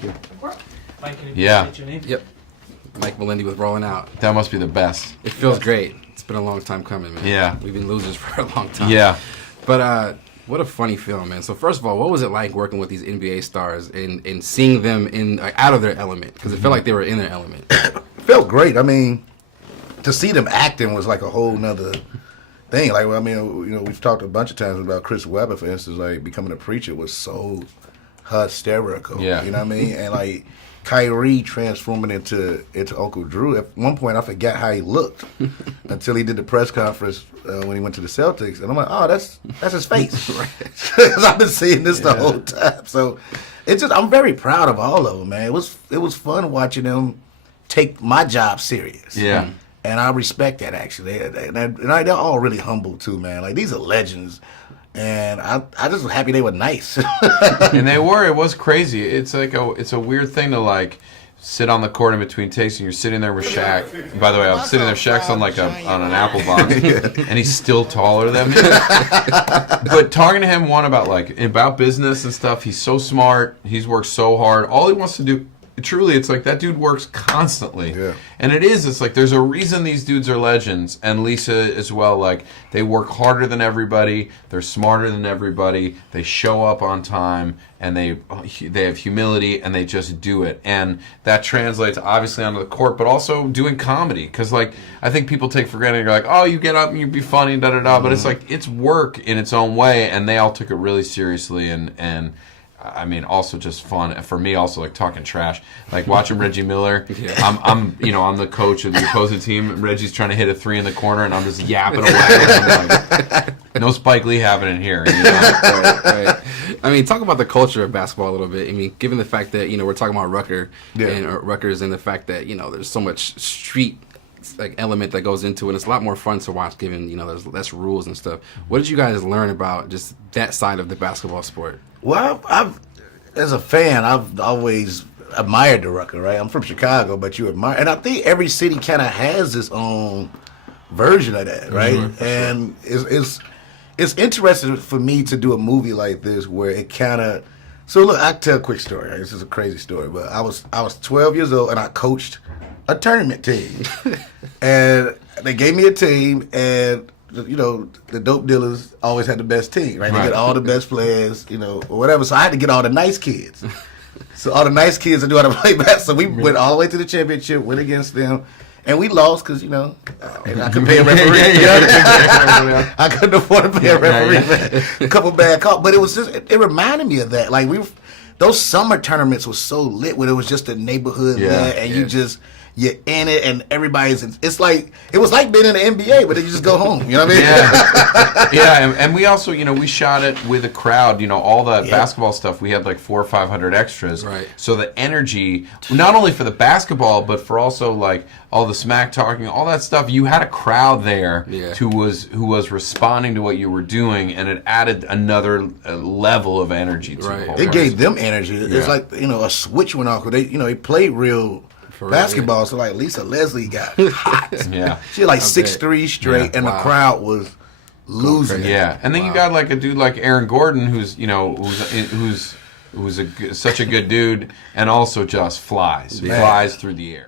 Thank you. Mike, can you Yeah. state your name? Yep. Mike Melendi with Rolling Out. That must be the best. It feels great. It's been a long time coming, man. Yeah. We've been losers for a long time. Yeah. But what a funny film, man. So first of all, what was it like working with these NBA stars and seeing them in out of their element? Because it felt like they were in their element. It felt great. I mean, to see them acting was like a whole nother thing. Like, I mean, you know, we've talked a bunch of times about Chris Webber, for instance. Like, becoming a preacher was so hysterical. Yeah. You know what I mean? And like Kyrie transforming into Uncle Drew. At one point, I forgot how he looked until he did the press conference when he went to the Celtics, and I'm like, oh, that's his face. Because I've been seeing this the whole time. So it's just, I'm very proud of all of them, man. It was fun watching them take my job serious. Yeah. And I respect that, actually. They're all really humble, too, man. Like, these are legends. And I just was happy they were nice. And they were. It was crazy. It's like it's a weird thing to like sit on the court in between takes, and you're sitting there with Shaq. By the way, I'm sitting there. Shaq's on on an apple box, and he's still taller than me. But talking to him about business and stuff, he's so smart. He's worked so hard. All he wants to do. Truly, it's like that dude works constantly. Yeah. And it's like there's a reason these dudes are legends. And Lisa as well, like they work harder than everybody. They're smarter than everybody. They show up on time and they have humility and they just do it. And that translates obviously onto the court, but also doing comedy. Because like I think people take for granted, you're like, oh, you get up and you be funny, da da da. But it's like it's work in its own way, and they all took it really seriously and I mean, also just fun for me. Also, like talking trash, like watching Reggie Miller. I'm the coach of the opposing team. Reggie's trying to hit a three in the corner, and I'm just yapping away. I'm like, no Spike Lee happening here. You know? Right. I mean, talk about the culture of basketball a little bit. I mean, given the fact that we're talking about Rutgers, and the fact that there's so much street element that goes into it. And it's a lot more fun to watch, given there's less rules and stuff. What did you guys learn about just that side of the basketball sport? Well, I've as a fan, I've always admired the Rucker, right? I'm from Chicago, but you admire, and I think every city kind of has its own version of that, right? Mm-hmm, and it's interesting for me to do a movie like this where it kind of. So look, I'll tell a quick story. Right? This is a crazy story, but I was 12 years old and I coached a tournament team, and they gave me a team, and the dope dealers always had the best team, right? They get all the best players, or whatever. So I had to get all the nice kids. So all the nice kids that knew how to play basketball. So we went all the way to the championship, went against them, and we lost because I could pay a referee. I couldn't afford to pay a referee. A couple bad calls, but it was just it reminded me of that. Like those summer tournaments were so lit when it was just a neighborhood there, and you're in it, and everybody's. It's like it was like being in the NBA, but then you just go home. You know what I mean? Yeah, and we also, we shot it with a crowd. All the basketball stuff. We had like 400 or 500 extras. Right. So the energy, not only for the basketball, but for also like all the smack talking, all that stuff. You had a crowd there who was responding to what you were doing, and it added another level of energy to the whole It gave them energy. It's like a switch went off. They played real. Basketball, so like Lisa Leslie got hot. She had like 6'3" straight, and the crowd was losing. Yeah, and then you got like a dude like Aaron Gordon, who's such a good dude, and also just flies through the air.